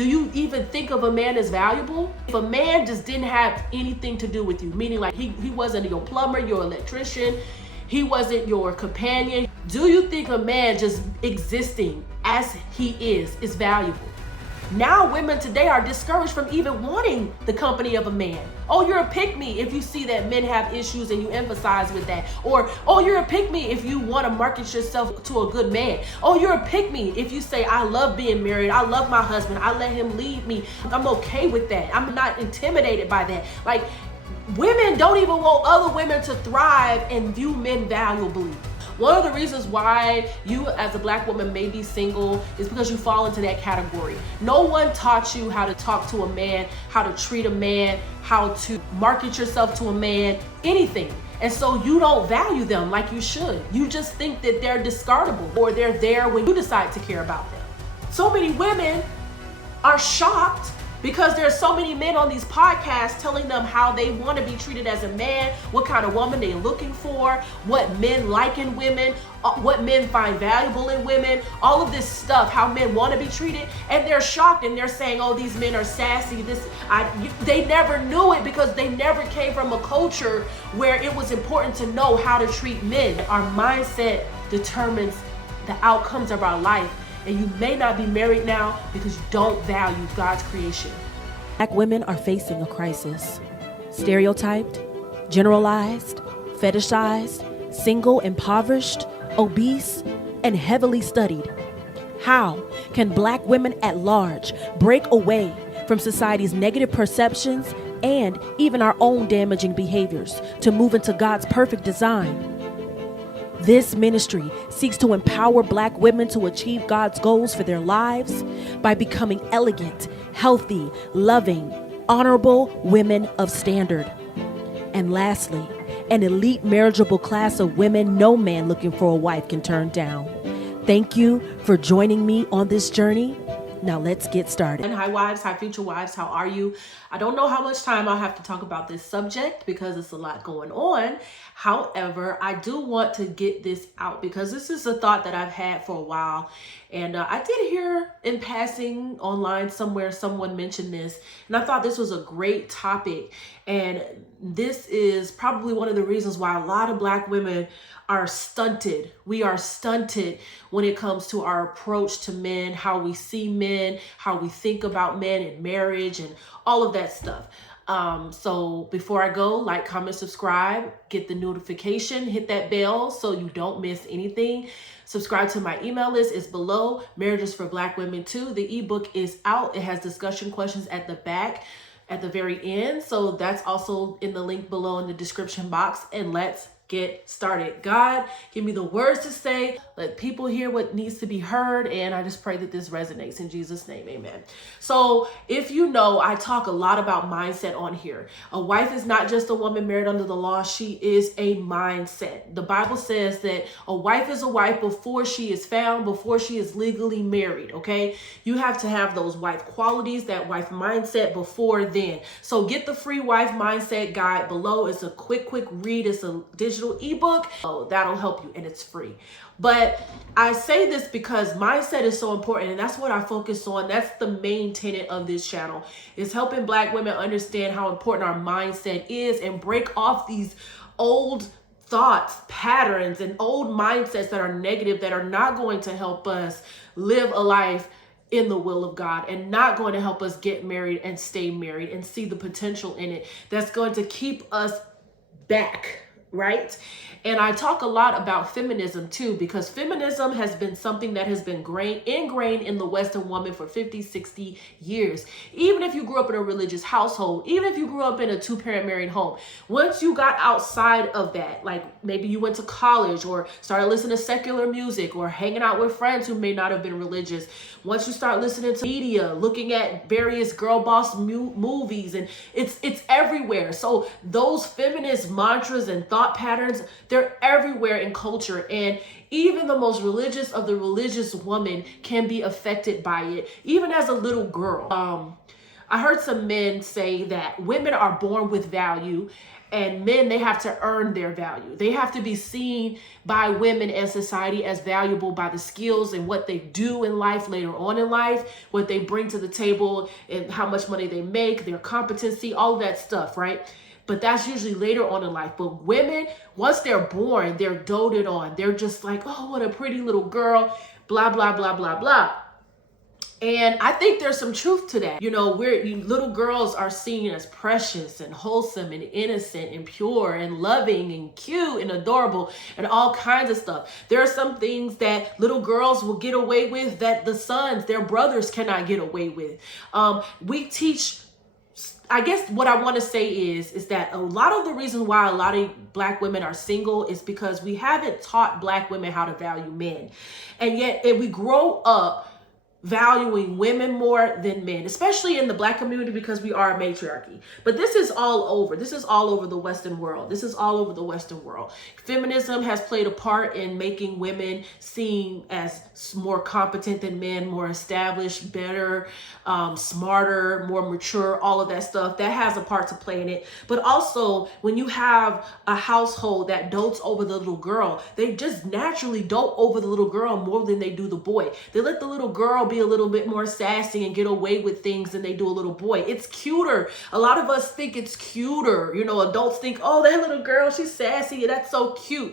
Do you even think of a man as valuable? If a man just didn't have anything to do with you, meaning like he wasn't your plumber, your electrician, he wasn't your companion, do you think a man just existing as he is valuable? Now women today are discouraged from even wanting the company of a man. Oh, you're a pick-me if you see that men have issues and you emphasize with that. Or, oh, you're a pick-me if you want to market yourself to a good man. Oh, you're a pick-me if you say, I love being married, I love my husband, I let him lead me. I'm okay with that. I'm not intimidated by that. Like, women don't even want other women to thrive and view men valuably. One of the reasons why you as a Black woman may be single is because you fall into that category. No one taught you how to talk to a man, how to treat a man, how to market yourself to a man, anything. And so you don't value them like you should. You just think that they're discardable or they're there when you decide to care about them. So many women are shocked because there's so many men on these podcasts telling them how they want to be treated as a man, what kind of woman they're looking for, what men like in women, what men find valuable in women, all of this stuff, how men want to be treated. And they're shocked and they're saying, oh, these men are sassy. They never knew it because they never came from a culture where it was important to know how to treat men. Our mindset determines the outcomes of our life. And you may not be married now because you don't value God's creation. Black women are facing a crisis. Stereotyped, generalized, fetishized, single, impoverished, obese, and heavily studied. How can Black women at large break away from society's negative perceptions and even our own damaging behaviors to move into God's perfect design? This ministry seeks to empower Black women to achieve God's goals for their lives by becoming elegant, healthy, loving, honorable women of standard. And lastly, an elite marriageable class of women no man looking for a wife can turn down. Thank you for joining me on this journey. Now let's get started. And hi wives, hi future wives, how are you? I don't know how much time I'll have to talk about this subject because it's a lot going on. However, I do want to get this out because this is a thought that I've had for a while. And I did hear in passing online somewhere, someone mentioned this, and I thought this was a great topic. And this is probably one of the reasons why a lot of Black women are stunted. We are stunted when it comes to our approach to men, how we see men, how we think about men and marriage and all of that stuff. So before I go, like, comment, subscribe, get the notification, hit that bell so you don't miss anything. Subscribe to my email list. It's below. Marriages for Black Women too. The ebook is out. It has discussion questions at the back at the very end. So that's also in the link below in the description box. And let's get started. God, give me the words to say. Let people hear what needs to be heard. And I just pray that this resonates in Jesus' name. Amen. So if you know, I talk a lot about mindset on here. A wife is not just a woman married under the law. She is a mindset. The Bible says that a wife is a wife before she is found, before she is legally married. Okay. You have to have those wife qualities, that wife mindset before then. So get the free wife mindset guide below. It's a quick read. It's a digital ebook. Oh, that'll help you and it's free. But I say this because mindset is so important, and that's what I focus on. That's the main tenet of this channel, is helping Black women understand how important our mindset is and break off these old thoughts, patterns, and old mindsets that are negative, that are not going to help us live a life in the will of God and not going to help us get married and stay married and see the potential in it. That's going to keep us back. Right? And I talk a lot about feminism too, because feminism has been something that has been ingrained in the Western woman for 50, 60 years. Even if you grew up in a religious household, even if you grew up in a two-parent married home, once you got outside of that, like maybe you went to college or started listening to secular music or hanging out with friends who may not have been religious, once you start listening to media, looking at various girl boss movies, and it's everywhere. So those feminist mantras and thought patterns, they're everywhere in culture. And even the most religious of the religious woman can be affected by it, even as a little girl. I heard some men say that women are born with value And men, they have to earn their value. They have to be seen by women and society as valuable by the skills and what they do in life later on in life, what they bring to the table and how much money they make, their competency, all of that stuff, right? But that's usually later on in life. But women, once they're born, they're doted on. They're just like, oh, what a pretty little girl, blah, blah, blah, blah, blah. And I think there's some truth to that. Little girls are seen as precious and wholesome and innocent and pure and loving and cute and adorable and all kinds of stuff. There are some things that little girls will get away with that their brothers cannot get away with. We teach, I guess what I want to say is that a lot of the reason why a lot of Black women are single is because we haven't taught Black women how to value men. And yet we grow up valuing women more than men, especially in the Black community, because we are a matriarchy. But this is all over. This is all over the Western world. This is all over the Western world. Feminism has played a part in making women seem as more competent than men, more established, better, smarter, more mature, all of that stuff. That has a part to play in it. But also, when you have a household that dotes over the little girl, they just naturally dote over the little girl more than they do the boy. They let the little girl be a little bit more sassy and get away with things than they do a little boy. It's cuter. A lot of us think it's cuter. Adults think, oh, that little girl, she's sassy. That's so cute.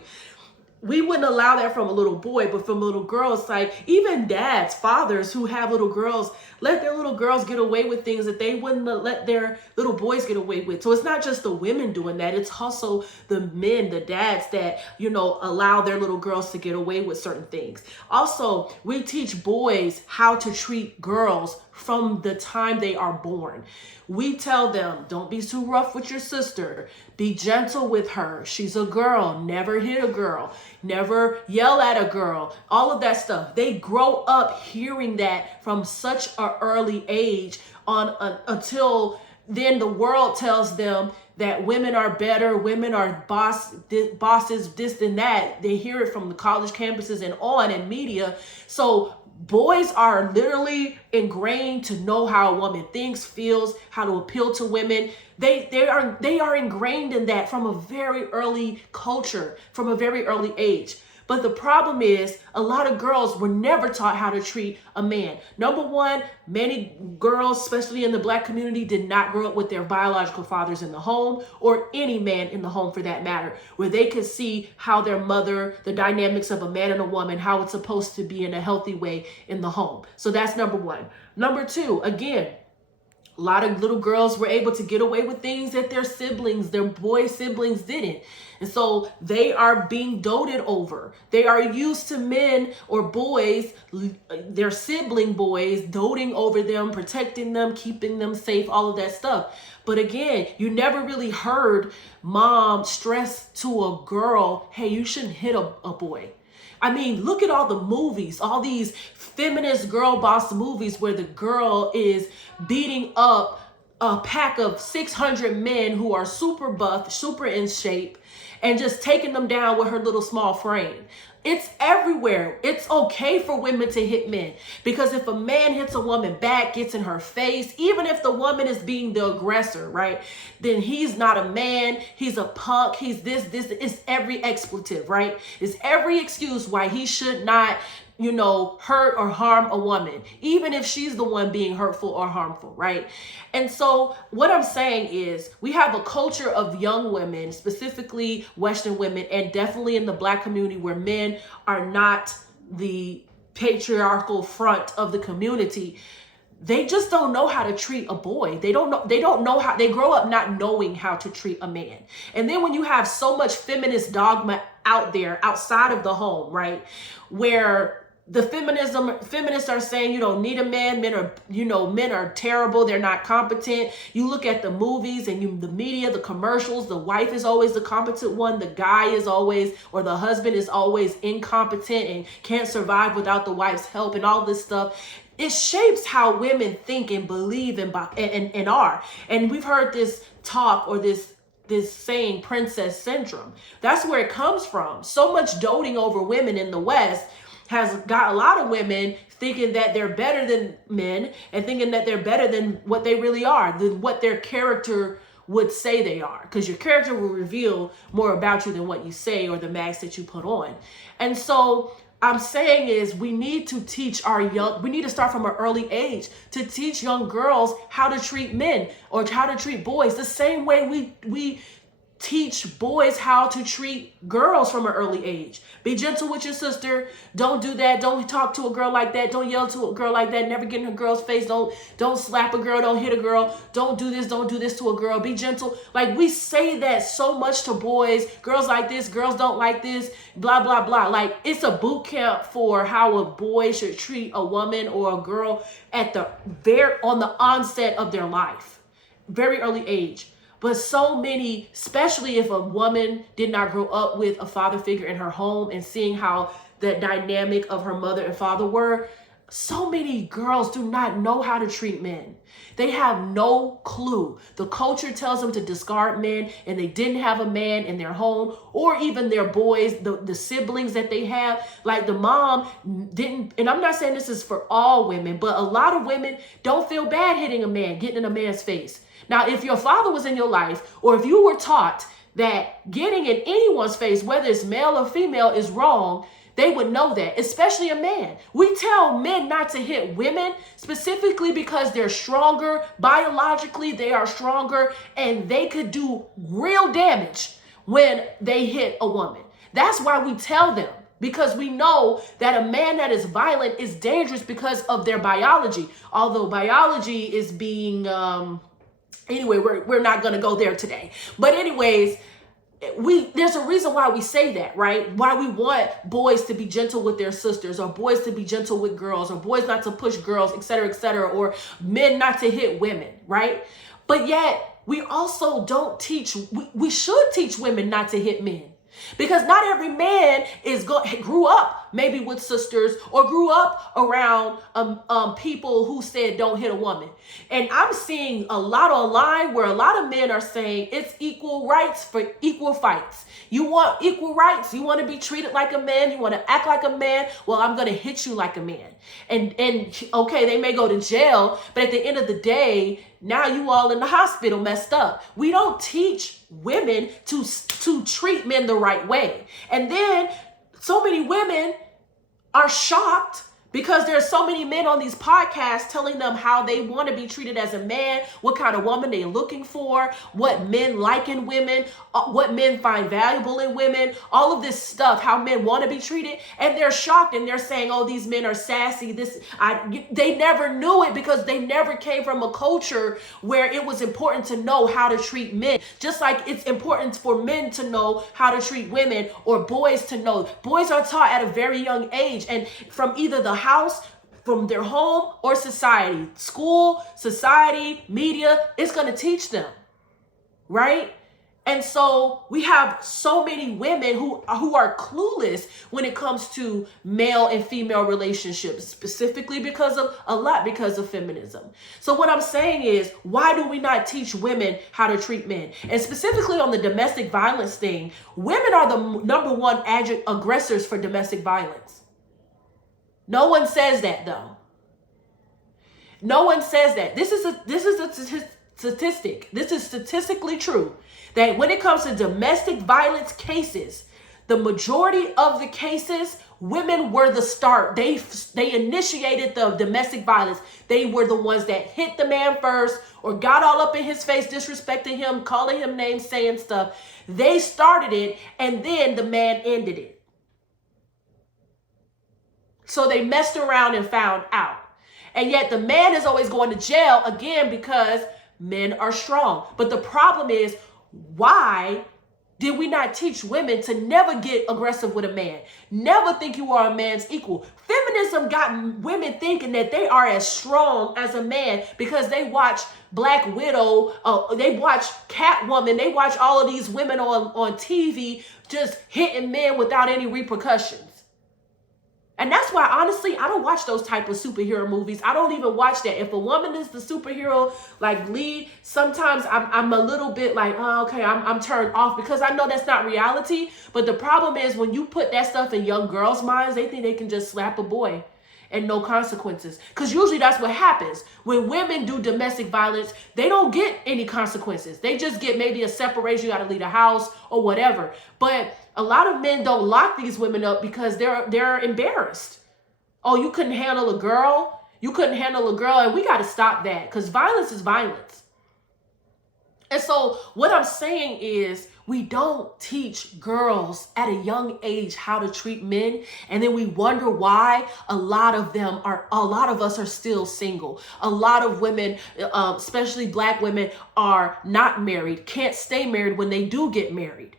We wouldn't allow that from a little boy, but from a little girl, it's like even dads, fathers who have little girls, let their little girls get away with things that they wouldn't let their little boys get away with. So it's not just the women doing that. It's also the men, the dads that, allow their little girls to get away with certain things. Also, we teach boys how to treat girls from the time they are born. We tell them, don't be too rough with your sister. Be gentle with her. She's a girl. Never hit a girl. Never yell at a girl. All of that stuff. They grow up hearing that from such an early age until then the world tells them that women are better, women are bosses, this and that. They hear it from the college campuses and on and media. So boys are literally ingrained to know how a woman thinks, feels, how to appeal to women. They are ingrained in that from a very early culture, from a very early age. But the problem is a lot of girls were never taught how to treat a man. Number one, many girls, especially in the Black community, did not grow up with their biological fathers in the home, or any man in the home for that matter, where they could see how their mother, the dynamics of a man and a woman, how it's supposed to be in a healthy way in the home. So that's number one. Number two, again, a lot of little girls were able to get away with things that their boy siblings didn't. And so they are being doted over. They are used to men or boys, their sibling boys, doting over them, protecting them, keeping them safe, all of that stuff. But again, you never really heard mom stress to a girl, hey, you shouldn't hit a boy. I mean, look at all the movies, all these feminist girl boss movies where the girl is beating up a pack of 600 men who are super buff, super in shape, and just taking them down with her little small frame. It's everywhere. It's okay for women to hit men, because if a man hits a woman back, gets in her face, even if the woman is being the aggressor, right, then he's not a man, he's a punk, he's this, it's every expletive, right? It's every excuse why he should not, hurt or harm a woman, even if she's the one being hurtful or harmful, right? And so what I'm saying is we have a culture of young women, specifically Western women, and definitely in the Black community, where men are not the patriarchal front of the community. They just don't know how to treat a boy. They don't know how, they grow up not knowing how to treat a man. And then when you have so much feminist dogma out there outside of the home, right, where the feminists are saying you don't need a man. Men are terrible. They're not competent. You look at the movies and the media, the commercials, the wife is always the competent one. The guy is always, or the husband is always incompetent and can't survive without the wife's help and all this stuff. It shapes how women think and believe and are. And we've heard this talk or this saying, princess syndrome. That's where it comes from. So much doting over women in the West has got a lot of women thinking that they're better than men and thinking that they're better than what they really are, than what their character would say they are, because your character will reveal more about you than what you say or the mask that you put on. And so I'm saying is we need to teach we need to start from an early age to teach young girls how to treat men or how to treat boys the same way we teach boys how to treat girls from an early age. Be gentle with your sister. Don't do that. Don't talk to a girl like that. Don't yell to a girl like that. Never get in a girl's face. Don't slap a girl. Don't hit a girl. Don't do this. Don't do this to a girl. Be gentle. Like, we say that so much to boys. Girls like this. Girls don't like this. Blah, blah, blah. Like, it's a boot camp for how a boy should treat a woman or a girl on the onset of their life. Very early age. But so many, especially if a woman did not grow up with a father figure in her home and seeing how the dynamic of her mother and father were, so many girls do not know how to treat men. They have no clue. The culture tells them to discard men, and they didn't have a man in their home, or even their boys, the siblings that they have. Like, the mom didn't, and I'm not saying this is for all women, but a lot of women don't feel bad hitting a man, getting in a man's face. Now, if your father was in your life, or if you were taught that getting in anyone's face, whether it's male or female, is wrong, they would know that, especially a man. We tell men not to hit women specifically because they're stronger. Biologically, they are stronger, and they could do real damage when they hit a woman. That's why we tell them, because we know that a man that is violent is dangerous because of their biology. Although biology is being... Anyway, we're not going to go there today. But anyways, there's a reason why we say that, right? Why we want boys to be gentle with their sisters, or boys to be gentle with girls, or boys not to push girls, et cetera, or men not to hit women, right? But yet we also don't teach, we should teach women not to hit men. Because not every man grew up maybe with sisters, or grew up around people who said don't hit a woman. And I'm seeing a lot online where a lot of men are saying it's equal rights for equal fights. You want equal rights. You want to be treated like a man. You want to act like a man. Well, I'm going to hit you like a man. And okay, they may go to jail, but at the end of the day, now you all in the hospital messed up. We don't teach women to treat men the right way. And then so many women are shocked because there's so many men on these podcasts telling them how they want to be treated as a man, what kind of woman they're looking for, what men like in women, what men find valuable in women, all of this stuff, how men want to be treated. And they're shocked, and they're saying, oh, these men are sassy. They never knew it because they never came from a culture where it was important to know how to treat men. Just like it's important for men to know how to treat women, or boys to know. Boys are taught at a very young age, and from either the house, from their home, or society. School, society, media, it's going to teach them, right? And so we have so many women who are clueless when it comes to male and female relationships, specifically because of feminism. So what I'm saying is, why do we not teach women how to treat men? And specifically on the domestic violence thing, women are the number one aggressors for domestic violence. No one says that, though. No one says that. This is a statistic. This is statistically true, that when it comes to domestic violence cases, the majority of the cases, women were the start. They initiated the domestic violence. They were the ones that hit the man first, or got all up in his face, disrespecting him, calling him names, saying stuff. They started it, and then the man ended it. So they messed around and found out. And yet the man is always going to jail again because men are strong. But the problem is, why did we not teach women to never get aggressive with a man? Never think you are a man's equal. Feminism got women thinking that they are as strong as a man because they watch Black Widow, they watch Catwoman, they watch all of these women on TV just hitting men without any repercussions. And that's why, honestly, I don't watch those type of superhero movies. I don't even watch that. If a woman is the superhero, like lead, sometimes I'm a little bit like, oh, okay, I'm turned off, because I know that's not reality. But the problem is, when you put that stuff in young girls' minds, they think they can just slap a boy. and no consequences. Because usually that's what happens. When women do domestic violence, they don't get any consequences. They just get maybe a separation, you got to leave the house or whatever. But a lot of men don't lock these women up because they're embarrassed. Oh, you couldn't handle a girl? You couldn't handle a girl, and we got to stop that because violence is violence. And so what I'm saying is we don't teach girls at a young age how to treat men. And then we wonder why a lot of us are still single. A lot of women, especially Black women, are not married, can't stay married when they do get married.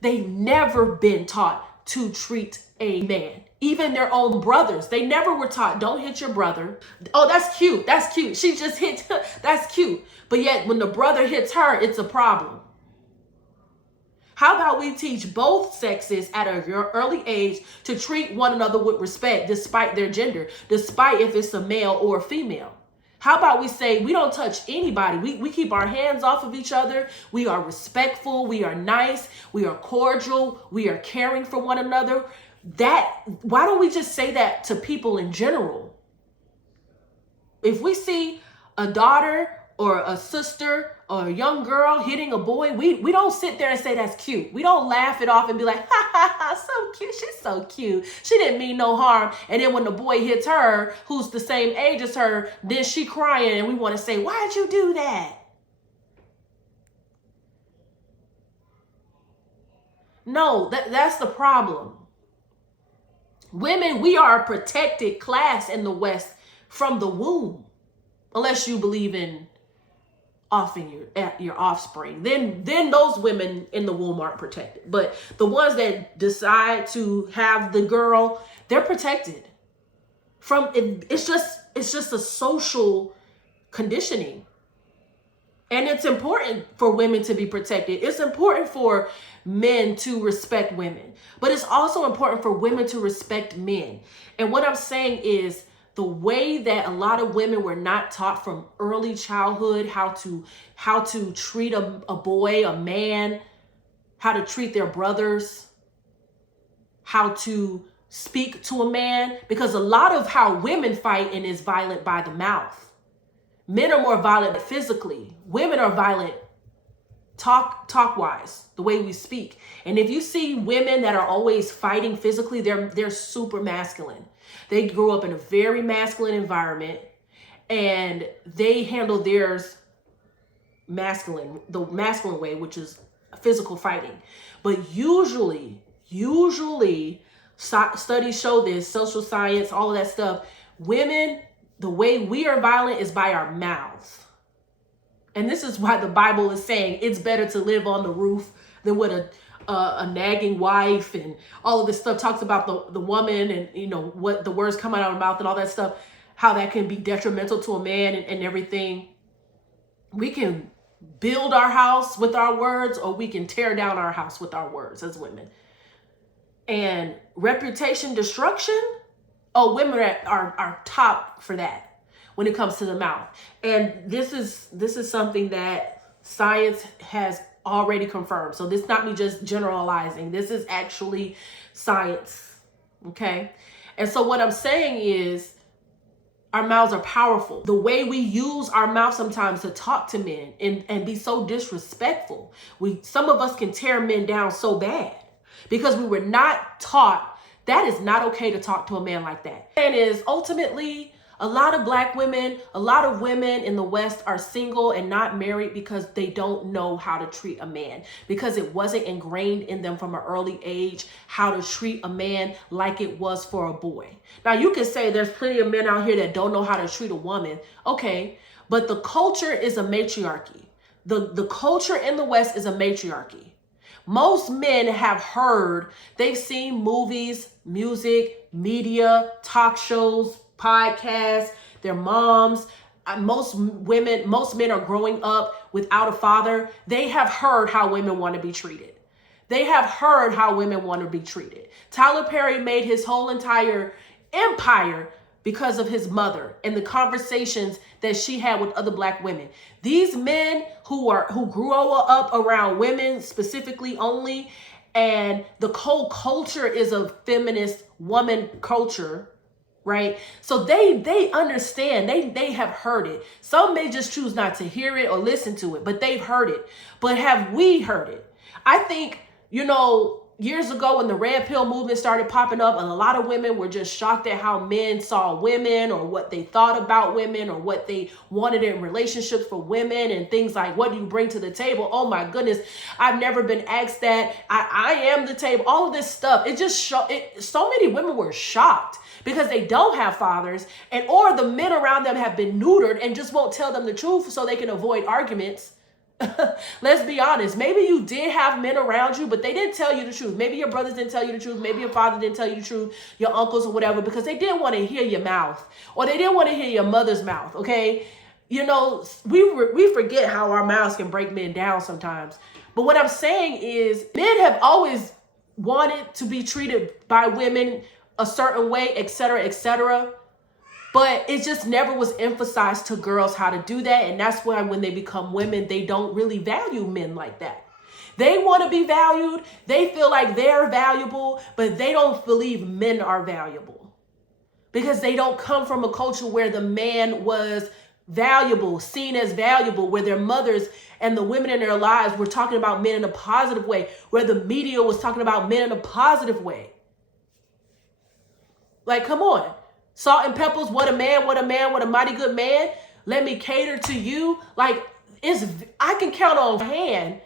They've never been taught to treat a man. Even their own brothers, they never were taught, don't hit your brother. Oh, that's cute. That's cute. She just hit, that's cute. But yet when the brother hits her, it's a problem. How about we teach both sexes at an early age to treat one another with respect despite their gender, despite if it's a male or a female? How about we say we don't touch anybody? We keep our hands off of each other. We are respectful. We are nice. We are cordial. We are caring for one another. Why don't we just say that to people in general? If we see a daughter or a sister or a young girl hitting a boy, we don't sit there and say that's cute. We don't laugh it off and be like, ha ha ha, so cute. She's so cute. She didn't mean no harm. And then when the boy hits her, who's the same age as her, then she crying and we want to say, why'd you do that? No, that's the problem. Women, we are a protected class in the West from the womb, unless you believe in offing your offspring. Then those women in the womb aren't protected. But the ones that decide to have the girl, they're protected from it. It's just a social conditioning. And it's important for women to be protected. It's important for men to respect women, but it's also important for women to respect men. And what I'm saying is the way that a lot of women were not taught from early childhood how to treat a boy, a man, how to treat their brothers, how to speak to a man, because a lot of how women fight and is violent by the mouth. Men are more violent physically. Women are violent talk wise, the way we speak. And if you see women that are always fighting physically, they're super masculine. They grew up in a very masculine environment and they handle theirs the masculine way, which is physical fighting. But usually studies show this, social science, all of that stuff, women, the way we are violent is by our mouths. And this is why the Bible is saying it's better to live on the roof than with a nagging wife, and all of this stuff talks about the woman and, what the words come out of her mouth and all that stuff, how that can be detrimental to a man and everything. We can build our house with our words, or we can tear down our house with our words as women. And reputation destruction, women are top for that when it comes to the mouth. And this is something that science has already confirmed. So this is not me just generalizing. This is actually science. Okay. And so what I'm saying is our mouths are powerful. The way we use our mouth sometimes to talk to men and be so disrespectful. Some of us can tear men down so bad because we were not taught that is not okay to talk to a man like that. And is ultimately a lot of Black women, a lot of women in the West are single and not married because they don't know how to treat a man, because it wasn't ingrained in them from an early age how to treat a man like it was for a boy. Now you can say there's plenty of men out here that don't know how to treat a woman. Okay, but the culture is a matriarchy. The culture in the West is a matriarchy. Most men have heard, they've seen movies, music, media, talk shows, podcasts, their moms. Most men are growing up without a father. They have heard how women want to be treated. They have heard how women want to be treated. Tyler Perry made his whole entire empire because of his mother and the conversations that she had with other Black women. These men who grew up around women specifically only, and the whole culture is a feminist woman culture. right? So they understand, they have heard it. Some may just choose not to hear it or listen to it, but they've heard it. But have we heard it? I think, years ago when the red pill movement started popping up, and a lot of women were just shocked at how men saw women, or what they thought about women, or what they wanted in relationships for women, and things like, what do you bring to the table? Oh my goodness, I've never been asked that. I am the table. All of this stuff. It just so many women were shocked because they don't have fathers, or the men around them have been neutered and just won't tell them the truth so they can avoid arguments. Let's be honest. Maybe you did have men around you, but they didn't tell you the truth. Maybe your brothers didn't tell you the truth. Maybe your father didn't tell you the truth, your uncles or whatever, because they didn't want to hear your mouth, or they didn't want to hear your mother's mouth. Okay. We forget how our mouths can break men down sometimes. But what I'm saying is, men have always wanted to be treated by women a certain way, etc., etc. But it just never was emphasized to girls how to do that. And that's why when they become women, they don't really value men like that. They want to be valued. They feel like they're valuable, but they don't believe men are valuable, because they don't come from a culture where the man was valuable, seen as valuable, where their mothers and the women in their lives were talking about men in a positive way, where the media was talking about men in a positive way. Like, come on. Salt and Peppers, what a man, what a man, what a mighty good man. Let me cater to you. Like, I can count on hand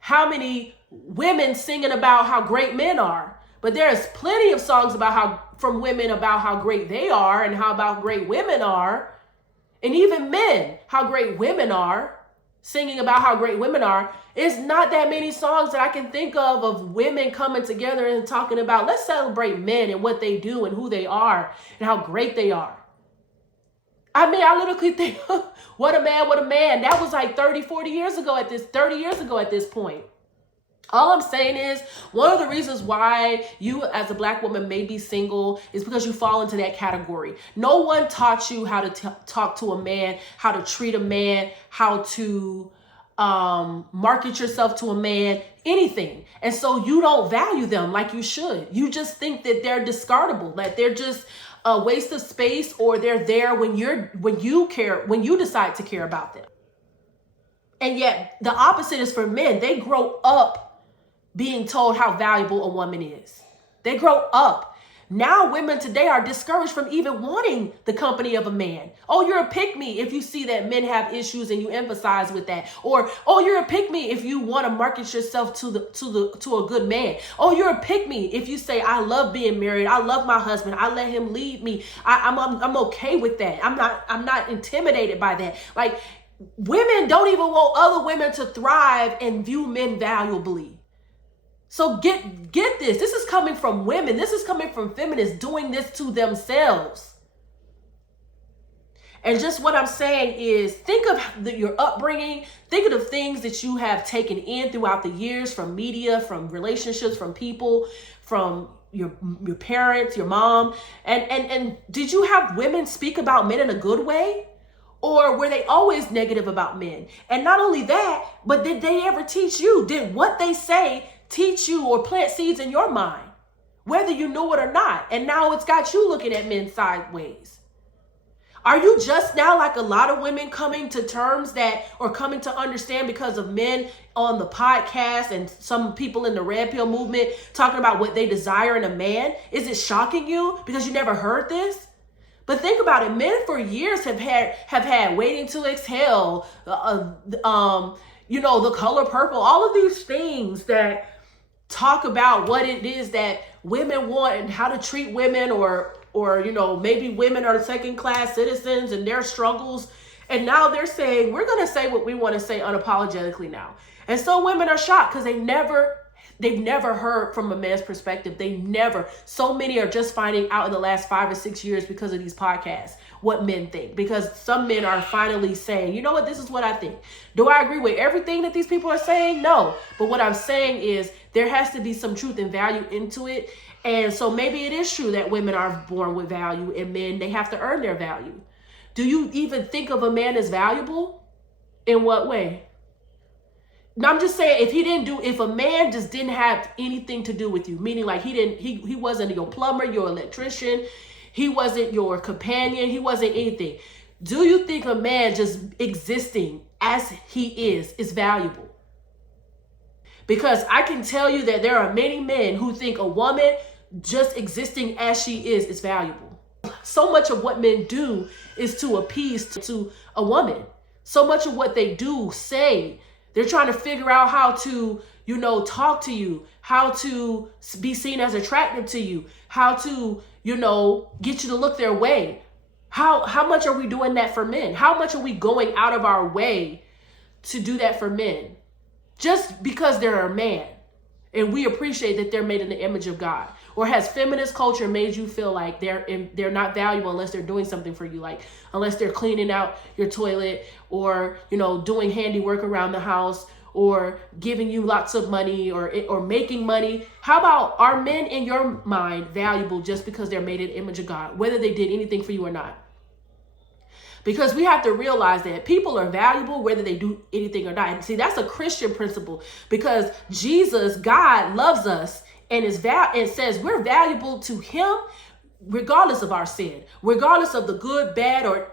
how many women singing about how great men are. But there's plenty of songs from women about how great they are, and how about great women are. And even men, how great women are, singing about how great women are. It's not that many songs that I can think of women coming together and talking about, let's celebrate men and what they do and who they are and how great they are. I mean, I literally think, what a man, what a man. That was like 30 years ago at this point. All I'm saying is, one of the reasons why you as a Black woman may be single is because you fall into that category. No one taught you how to talk to a man, how to treat a man, how to market yourself to a man, anything. And so you don't value them like you should. You just think that they're discardable, that they're just a waste of space, or they're there when you decide to care about them. And yet the opposite is for men. They grow up being told how valuable a woman is. They grow up. Now women today are discouraged from even wanting the company of a man. Oh, you're a pick-me if you see that men have issues and you emphasize with that. Or, oh, you're a pick-me if you want to market yourself to a good man. Oh, you're a pick-me if you say, I love being married. I love my husband. I let him lead me. I'm okay with that. I'm not intimidated by that. Like, women don't even want other women to thrive and view men valuably. So get this. This is coming from women. This is coming from feminists doing this to themselves. And just what I'm saying is, think of your upbringing. Think of the things that you have taken in throughout the years, from media, from relationships, from people, from your parents, your mom. And did you have women speak about men in a good way? Or were they always negative about men? And not only that, but did they ever teach you? Did what they say teach you or plant seeds in your mind, whether you knew it or not? And now it's got you looking at men sideways. Are you just now, like a lot of women, coming to terms that, or coming to understand because of men on the podcast and some people in the red pill movement talking about what they desire in a man? Is it shocking you because you never heard this? But think about it. Men for years have had Waiting to Exhale, The Color Purple, all of these things that talk about what it is that women want and how to treat women, or maybe women are second class citizens and their struggles. And now they're saying, we're going to say what we want to say unapologetically now. And so women are shocked because they've never heard from a man's perspective. So many are just finding out in the last 5 or 6 years because of these podcasts what men think, because some men are finally saying, you know what, this is what I think. Do I agree with everything that these people are saying? No. But what I'm saying is there has to be some truth and value into it. And so maybe it is true that women are born with value, and men, they have to earn their value. Do you even think of a man as valuable? In what way? No, I'm just saying, if a man just didn't have anything to do with you, meaning like he wasn't your plumber, your electrician, He wasn't your companion. He wasn't anything. Do you think a man just existing as he is valuable? Because I can tell you that there are many men who think a woman just existing as she is valuable. So much of what men do is to appease to a woman. So much of what they do, say, they're trying to figure out how to, talk to you, how to be seen as attractive to you, how to, get you to look their way. How much are we doing that for men? How much are we going out of our way to do that for men? Just because they're a man and we appreciate that they're made in the image of God. Or has feminist culture made you feel like they're not valuable unless they're doing something for you, like unless they're cleaning out your toilet or, doing handiwork around the house or giving you lots of money or making money? How about, are men in your mind valuable just because they're made in the image of God, whether they did anything for you or not? Because we have to realize that people are valuable whether they do anything or not. And see, that's a Christian principle, because Jesus, God, loves us and says we're valuable to him regardless of our sin, regardless of the good, bad, or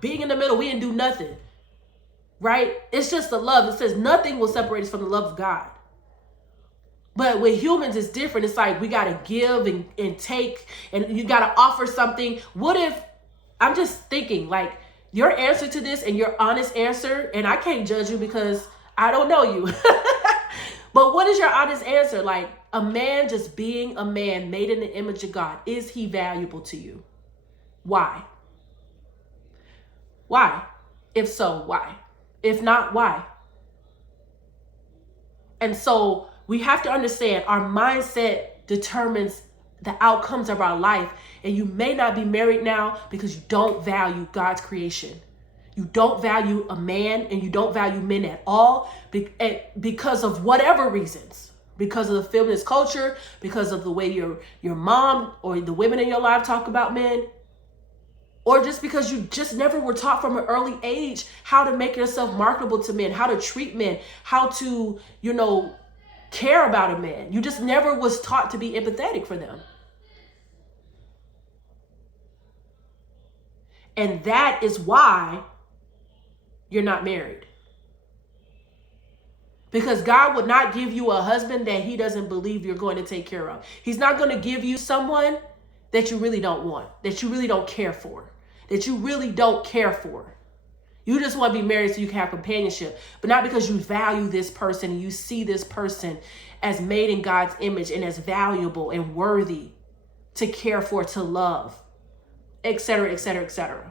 being in the middle. We didn't do nothing, right? It's just the love. It says nothing will separate us from the love of God. But with humans, it's different. It's like we got to give and take, and you got to offer something. What if, I'm just thinking, like, your answer to this and your honest answer, and I can't judge you because I don't know you. But what is your honest answer? Like, a man just being a man made in the image of God, is he valuable to you? Why? Why? If so, why? If not, why? And so we have to understand our mindset determines the outcomes of our life. And you may not be married now because you don't value God's creation. You don't value a man, and you don't value men at all because of whatever reasons. Because of the feminist culture, because of the way your mom or the women in your life talk about men, or just because you just never were taught from an early age how to make yourself marketable to men, how to treat men, how to, care about a man. You just never was taught to be empathetic for them. And that is why you're not married. Because God would not give you a husband that he doesn't believe you're going to take care of. He's not going to give you someone that you really don't want, that you really don't care for, that you really don't care for. You just want to be married so you can have companionship, but not because you value this person and you see this person as made in God's image and as valuable and worthy to care for, to love, etc., etc., etc.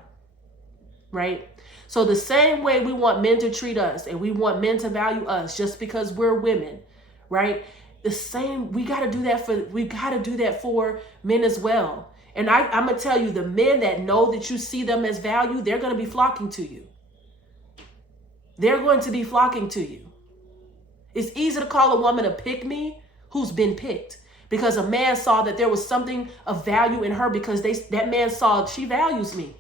Right? So the same way we want men to treat us and we want men to value us just because we're women, right? The same, we got to do that for men as well. And I'm going to tell you, the men that know that you see them as value, they're going to be flocking to you. They're going to be flocking to you. It's easy to call a woman a pick-me who's been picked, because a man saw that there was something of value in her, because that man saw she values me.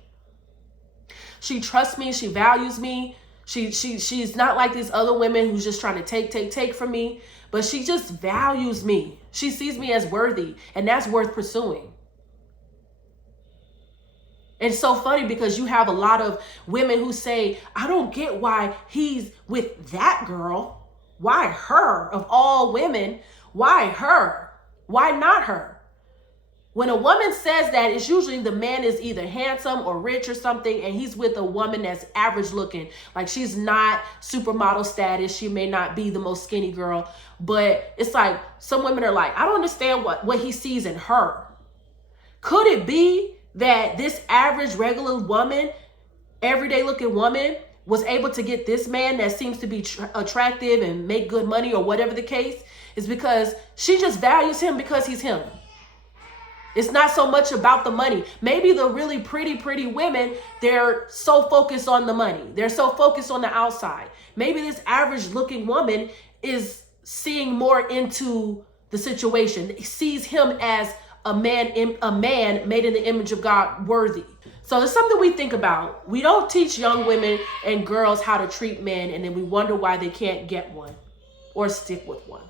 She trusts me. She values me. She's not like these other women who's just trying to take from me, but she just values me. She sees me as worthy, and that's worth pursuing. It's so funny because you have a lot of women who say, I don't get why he's with that girl. Why her? Of all women, why her? Why not her? When a woman says that, it's usually the man is either handsome or rich or something, and he's with a woman that's average looking. Like, she's not supermodel status. She may not be the most skinny girl, but it's like some women are like, I don't understand what he sees in her. Could it be that this average regular woman, everyday looking woman, was able to get this man that seems to be attractive and make good money, or whatever the case, is because she just values him because he's him? It's not so much about the money. Maybe the really pretty women, they're so focused on the money. They're so focused on the outside. Maybe this average looking woman is seeing more into the situation, sees him as a man made in the image of God, worthy. So it's something we think about. We don't teach young women and girls how to treat men, and then we wonder why they can't get one or stick with one.